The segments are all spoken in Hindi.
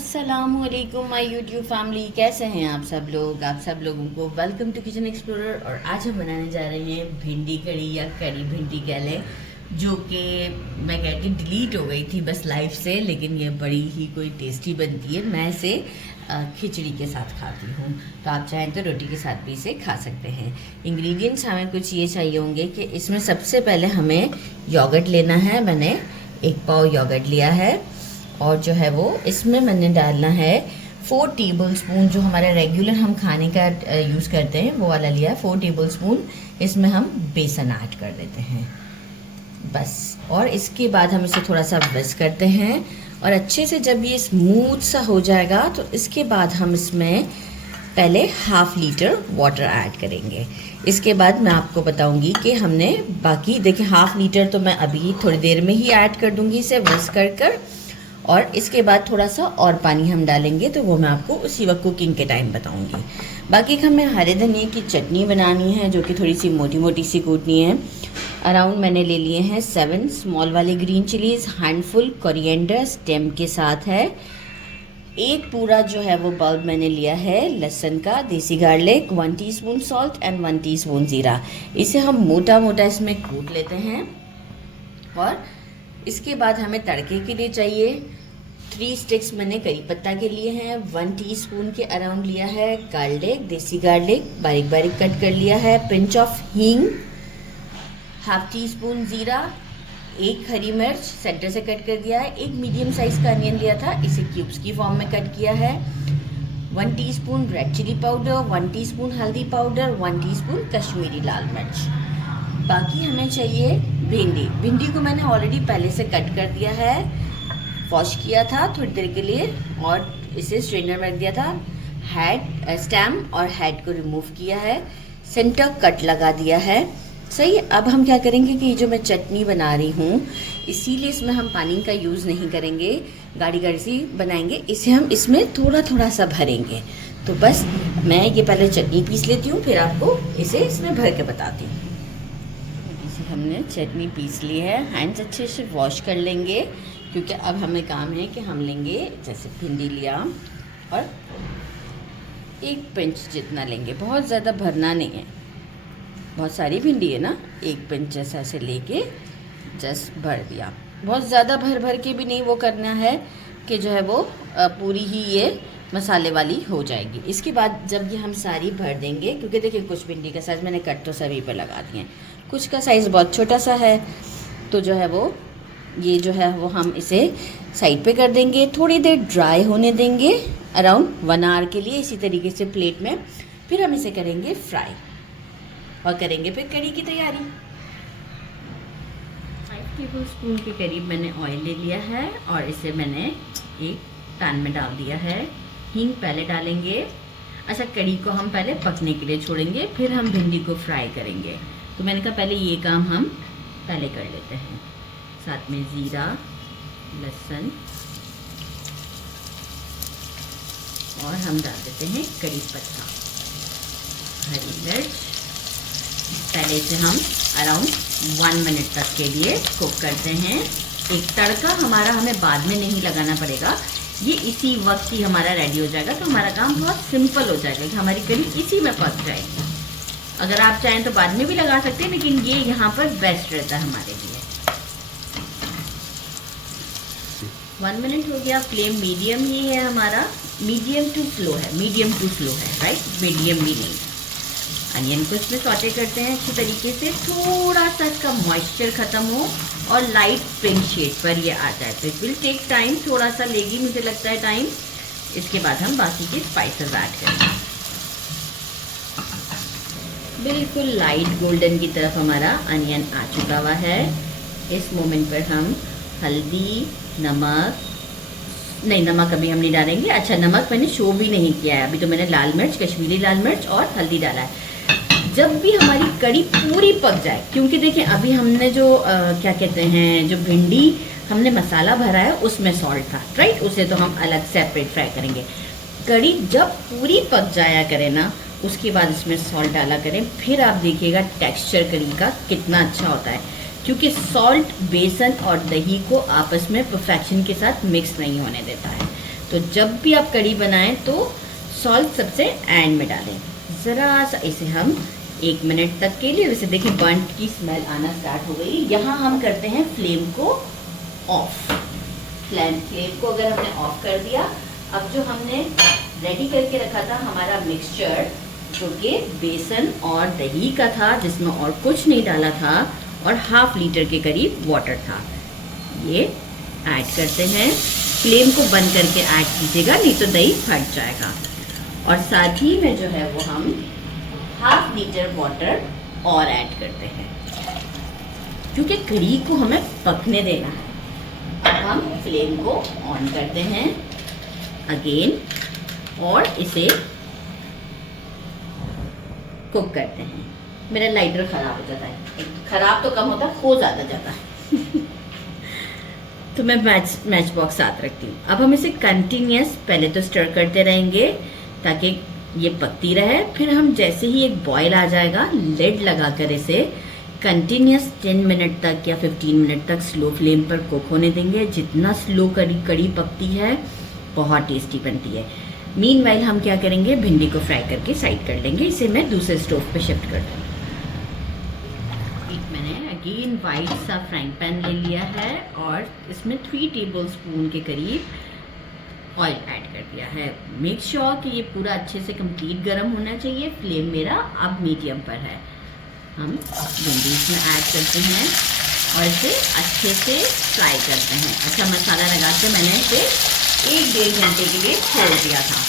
अस्सलामुअलैकुम माय यूट्यूब फैमिली, कैसे हैं आप सब लोगों को वेलकम टू किचन एक्सप्लोरर। और आज हम बनाने जा रहे हैं भिंडी कड़ी या कड़ी भिंडी कह लें, जो कि मैं कहती डिलीट हो गई थी बस लाइफ से, लेकिन ये बड़ी ही कोई टेस्टी बनती है। मैं इसे खिचड़ी के साथ खाती हूँ, तो आप चाहें तो रोटी के साथ भी इसे खा सकते हैं। इंग्रेडिएंट्स हमें कुछ ये चाहिए होंगे कि इसमें सबसे पहले हमें योगर्ट लेना है। मैंने 1 पाव योगर्ट लिया है और जो है वो इसमें मैंने डालना है 4 टेबलस्पून, जो हमारा रेगुलर हम खाने का यूज़ करते हैं वो वाला लिया है 4 टेबलस्पून। इसमें हम बेसन ऐड कर देते हैं बस। और इसके बाद हम इसे थोड़ा सा मिक्स करते हैं और अच्छे से जब ये स्मूथ सा हो जाएगा तो इसके बाद हम इसमें पहले ½ लीटर वाटर ऐड करेंगे। इसके बाद मैं आपको बताऊंगी कि हमने बाकी देखिए ½ लीटर तो मैं अभी थोड़ी देर में ही ऐड कर दूंगी इसे मिक्स कर और इसके बाद थोड़ा सा और पानी हम डालेंगे, तो वो मैं आपको उसी वक्त कुकिंग के टाइम बताऊंगी। बाकी हमें हरे धनिए की चटनी बनानी है, जो कि थोड़ी सी मोटी मोटी सी कूटनी है। अराउंड मैंने ले लिए हैं 7 स्मॉल वाले green chillies, handful coriander stem के साथ है। एक पूरा जो है वो बल्ब मैंने लिया है लहसुन का, देसी garlic, 1 teaspoon salt and 1 teaspoon ज़ीरा। इसे हम मोटा मोटा इसमें कूट लेते हैं। और इसके बाद हमें तड़के के लिए चाहिए 3 स्टिक्स मैंने करी पत्ता के लिए हैं, 1 टीस्पून के अराउंड लिया है गार्लिक, देसी गार्लिक बारीक बारीक कट कर लिया है, पिंच ऑफ हींग, ½ टीस्पून ज़ीरा, 1 हरी मिर्च सेंटर से कट कर दिया है, 1 मीडियम साइज़ का अनियन लिया था, इसे क्यूब्स की फॉर्म में कट किया है, 1 teaspoon red chilli powder, 1 teaspoon हल्दी पाउडर, 1 टीस्पून कश्मीरी लाल मिर्च। बाकी हमें चाहिए भिंडी को मैंने ऑलरेडी पहले से कट कर दिया है, वॉश किया था थोड़ी देर के लिए और इसे स्ट्रेनर में रख दिया था। हेड स्टेम और हेड को रिमूव किया है, सेंटर कट लगा दिया है। सही, अब हम क्या करेंगे कि जो मैं चटनी बना रही हूँ इसीलिए इसमें हम पानी का यूज़ नहीं करेंगे, गाढ़ी गाढ़ी सी बनाएंगे, इसे हम इसमें थोड़ा थोड़ा सा भरेंगे। तो बस मैं ये पहले चटनी पीस लेती हूँ, फिर आपको इसे इसमें भर के बताती हूँ। हमने चटनी पीस ली है, हैंड्स अच्छे से वॉश कर लेंगे, क्योंकि अब हमें काम है कि हम लेंगे जैसे भिंडी लिया और 1 पिंच जितना लेंगे, बहुत ज़्यादा भरना नहीं है, बहुत सारी भिंडी है ना, 1 पिंच जैसा से लेके जस्ट भर दिया। बहुत ज़्यादा भर के भी नहीं वो करना है कि जो है वो पूरी ही ये मसाले वाली हो जाएगी। इसके बाद जब ये हम सारी भर देंगे, क्योंकि देखिए कुछ भिंडी का साइज़ मैंने कट तो सभी पर लगा दिए हैं, कुछ का साइज़ बहुत छोटा सा है, तो जो है वो ये जो है वो हम इसे साइड पे कर देंगे, थोड़ी देर ड्राई होने देंगे अराउंड 1 आवर के लिए इसी तरीके से प्लेट में। फिर हम इसे करेंगे फ्राई और करेंगे फिर कड़ी की तैयारी। 5 टेबलस्पून के करीब मैंने ऑयल ले लिया है और इसे मैंने एक पैन में डाल दिया है। हींग पहले डालेंगे। अच्छा, कड़ी को हम पहले पकने के लिए छोड़ेंगे, फिर हम भिंडी को फ्राई करेंगे। तो मैंने कहा पहले ये काम हम पहले कर लेते हैं। साथ में ज़ीरा, लहसुन और हम डाल देते हैं कड़ी पत्ता, हरी मिर्च। पहले इसे हम अराउंड 1 मिनट तक के लिए कुक करते हैं। एक तड़का हमारा हमें बाद में नहीं लगाना पड़ेगा, ये इसी वक्त ही हमारा रेडी हो जाएगा, तो हमारा काम बहुत सिंपल हो जाएगा कि हमारी कड़ी इसी में पक जाएगी। अगर आप चाहें तो बाद में भी लगा सकते हैं, लेकिन ये यहाँ पर बेस्ट रहता है हमारे लिए। 1 मिनट हो गया, फ्लेम मीडियम ही है हमारा, मीडियम टू स्लो है, राइट, मीडियम भी नहीं। अनियन को इसमें सॉटे करते हैं अच्छी तरीके से, थोड़ा सा इसका मॉइस्चर ख़त्म हो और लाइट पिंक शेड पर ये आ जाए, तो इट विल टेक टाइम, थोड़ा सा लेगी मुझे लगता है टाइम। इसके बाद हम बाकी के स्पाइसेस ऐड करेंगे। बिल्कुल लाइट गोल्डन की तरफ हमारा अनियन आ चुका हुआ है। इस मोमेंट पर हम हल्दी, नमक अभी हम नहीं डालेंगे। अच्छा, नमक मैंने शो भी नहीं किया है, अभी तो मैंने लाल मिर्च, कश्मीरी लाल मिर्च और हल्दी डाला है। जब भी हमारी कड़ी पूरी पक जाए, क्योंकि देखिए अभी हमने जो क्या कहते हैं, जो भिंडी हमने मसाला भरा है उसमें सॉल्ट था, राइट, उसे तो हम अलग सेपरेट फ्राई करेंगे। कड़ी जब पूरी पक जाया करे ना, उसके बाद इसमें सॉल्ट डाला करें, फिर आप देखिएगा टेक्सचर कड़ी का कितना अच्छा होता है। क्योंकि सॉल्ट बेसन और दही को आपस में परफेक्शन के साथ मिक्स नहीं होने देता है। तो जब भी आप कड़ी बनाएं तो सॉल्ट सबसे एंड में डालें। ज़रा सा इसे हम 1 मिनट तक के लिए, वैसे देखिए बर्न्ट की स्मेल आना स्टार्ट हो गई। यहाँ हम करते हैं फ्लेम को ऑफ। फ्लेम को अगर हमने ऑफ कर दिया, अब जो हमने रेडी करके रखा था हमारा मिक्सचर, जो कि बेसन और दही का था, जिसमें और कुछ नहीं डाला था, और ½ लीटर के करीब वाटर था, ये ऐड करते हैं। फ्लेम को बंद करके ऐड कीजिएगा, नहीं तो दही फट जाएगा। और साथ ही में जो है वो हम ½ लीटर वाटर और ऐड करते हैं, क्योंकि कड़ी को हमें पकने देना है। अब हम फ्लेम को ऑन करते हैं अगेन और इसे कुक करते हैं। मेरा लाइटर ख़राब हो जाता है, ख़राब तो कम होता, हो ज़्यादा जाता है तो मैं मैच बॉक्स साथ रखती हूँ। अब हम इसे कंटिन्यूस पहले तो स्टर करते रहेंगे ताकि ये पकती रहे। फिर हम जैसे ही एक बॉयल आ जाएगा, लिड लगाकर इसे कंटिन्यूस 10 मिनट तक या 15 मिनट तक स्लो फ्लेम पर कुक होने देंगे। जितना स्लो कड़ी पकती है बहुत टेस्टी बनती है। मीनवाइल हम क्या करेंगे, भिंडी को फ्राई करके साइड कर लेंगे। इसे मैं दूसरे स्टोव पे शिफ्ट कर दूँगी। मैंने अगेन वाइट सा फ्राइंग पैन ले लिया है और इसमें 3 टेबलस्पून के करीब ऑयल ऐड कर दिया है। मेक श्योर कि ये पूरा अच्छे से कंप्लीट गर्म होना चाहिए। फ्लेम मेरा अब मीडियम पर है। हम भिंडी इसमें ऐड करते हैं और इसे अच्छे से फ्राई करते हैं। अच्छा मसाला लगा के मैंने इसे 1-1.5 घंटे के लिए छोड़ दिया था।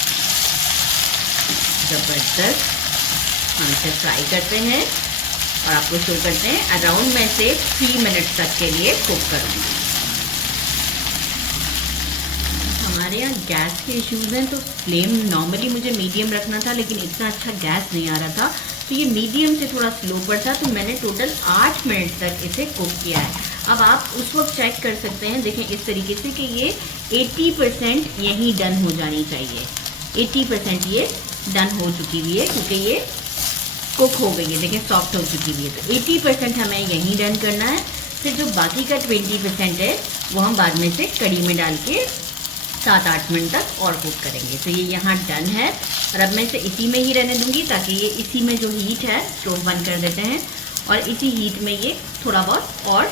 ज़बरदस्त हम इसे फ्राई करते हैं और आपको शो करते हैं। अराउंड मैं इसे 3 मिनट तक के लिए कुक करूँगी। हमारे यहाँ गैस के इश्यूज़ हैं तो फ्लेम नॉर्मली मुझे मीडियम रखना था, लेकिन इतना अच्छा गैस नहीं आ रहा था, तो ये मीडियम से थोड़ा स्लो पर था, तो मैंने टोटल 8 मिनट तक इसे कुक किया है। अब आप उस वक्त चेक कर सकते हैं, देखें इस तरीके से कि ये 80% यहीं डन हो जानी चाहिए। 80% ये डन हो चुकी हुई है क्योंकि ये कुक हो गई है, देखें सॉफ्ट हो चुकी हुई है। तो 80% हमें यहीं डन करना है। फिर जो बाकी का 20% है वो हम बाद में से कड़ी में डाल के 7-8 मिनट तक और कुक करेंगे। तो ये यहाँ डन है और अब मैं इसे इसी में ही रहने दूंगी ताकि ये इसी में जो हीट है, स्टोव बंद कर देते हैं और इसी हीट में ये थोड़ा बहुत और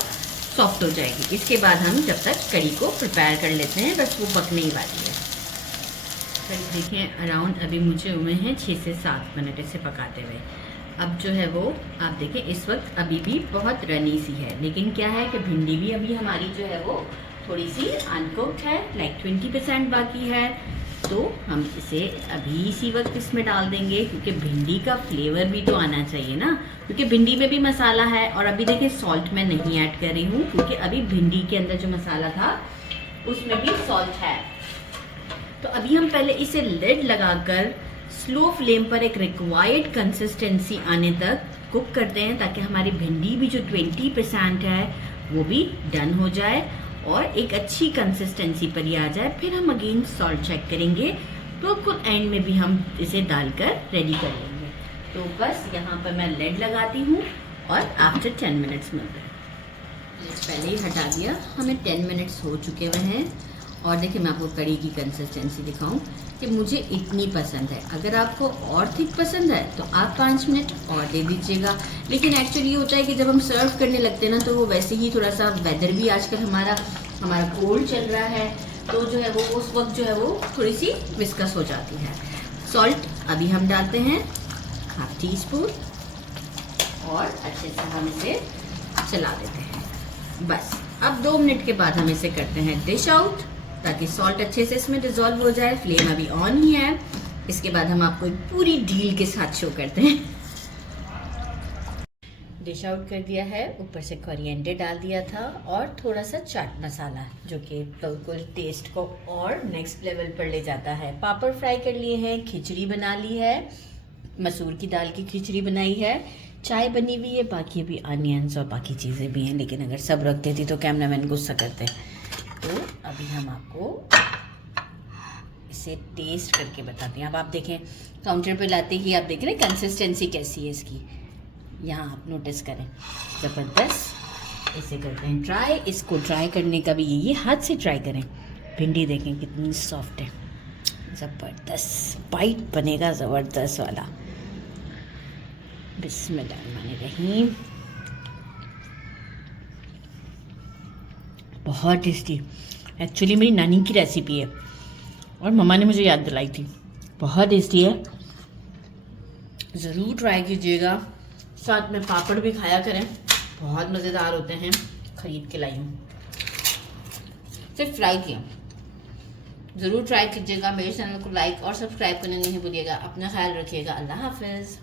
सॉफ्ट हो जाएगी। इसके बाद हम जब तक कड़ी को प्रिपेयर कर लेते हैं, बस वो पकने ही वाली है। तो देखें अराउंड अभी मुझे हुए हैं 6 से 7 मिनट इसे पकाते हुए। अब जो है वो आप देखें इस वक्त अभी भी बहुत रनी सी है, लेकिन क्या है कि भिंडी भी अभी हमारी जो है वो थोड़ी सी अनकुक्ड है, लाइक 20% बाकी है। तो हम इसे अभी इसी वक्त इसमें डाल देंगे क्योंकि भिंडी का फ्लेवर भी तो आना चाहिए ना, क्योंकि भिंडी में भी मसाला है। और अभी देखिए सॉल्ट मैं नहीं ऐड कर रही हूँ क्योंकि अभी भिंडी के अंदर जो मसाला था उसमें भी सॉल्ट है। तो अभी हम पहले इसे लिड लगाकर स्लो फ्लेम पर एक रिक्वायर्ड कंसिस्टेंसी आने तक कुक करते हैं ताकि हमारी भिंडी भी जो 20% है वो भी डन हो जाए और एक अच्छी कंसिस्टेंसी पर ही आ जाए। फिर हम अगेन सॉल्ट चेक करेंगे, तो खुद एंड में भी हम इसे डालकर रेडी कर लेंगे। तो बस यहाँ पर मैं लिड लगाती हूँ और आफ्टर 10 मिनट्स मिलते हैं। पहले ही हटा दिया, हमें 10 मिनट्स हो चुके हुए हैं। और देखिए मैं आपको कड़ी की कंसिस्टेंसी दिखाऊं कि मुझे इतनी पसंद है। अगर आपको और थिक पसंद है तो आप 5 मिनट और दे दीजिएगा। लेकिन एक्चुअली ये होता है कि जब हम सर्व करने लगते हैं ना, तो वो वैसे ही थोड़ा सा वेदर भी आजकल हमारा कोल्ड चल रहा है, तो जो है वो उस वक्त जो है वो थोड़ी सी विस्कस हो जाती है। सॉल्ट अभी हम डालते हैं ½ टीस्पून और अच्छे से हम इसे चला देते हैं। बस अब 2 मिनट के बाद हम इसे करते हैं डिश आउट ताकि सॉल्ट अच्छे से इसमें डिज़ोल्व हो जाए। फ्लेम अभी ऑन ही है। इसके बाद हम आपको एक पूरी डील के साथ शो करते हैं। डिश आउट कर दिया है, ऊपर से कोरिएंडर डाल दिया था और थोड़ा सा चाट मसाला जो कि बिल्कुल टेस्ट को और नेक्स्ट लेवल पर ले जाता है। पापड़ फ्राई कर लिए हैं, खिचड़ी बना ली है, मसूर की दाल की खिचड़ी बनाई है, चाय बनी हुई है, बाकी भी अनियंस और बाकी चीज़ें भी हैं, लेकिन अगर सब रख देती तो कैमरामैन गुस्सा करते। तो अभी हम आपको इसे टेस्ट करके बताते हैं। अब आप देखें काउंटर पे लाते ही आप देख रहे हैं कंसिस्टेंसी कैसी है इसकी, यहाँ आप नोटिस करें, ज़बरदस्त। इसे करते हैं ट्राई। इसको ट्राई करने का भी यही, हाथ से ट्राई करें, भिंडी देखें कितनी सॉफ्ट है, ज़बरदस्त बाइट बनेगा, ज़बरदस्त वाला। बिस्मिल्लाहिर्रहमानिर्रहीम। बहुत टेस्टी। एक्चुअली मेरी नानी की रेसिपी है और मम्मा ने मुझे याद दिलाई थी। बहुत टेस्टी है, ज़रूर ट्राई कीजिएगा। साथ में पापड़ भी खाया करें, बहुत मज़ेदार होते हैं। ख़रीद के लाई हूँ, सिर्फ फ्राई किया। ज़रूर ट्राई कीजिएगा। मेरे चैनल को लाइक और सब्सक्राइब करना नहीं भूलिएगा। अपना ख्याल रखिएगा। अल्लाह हाफ़िज़।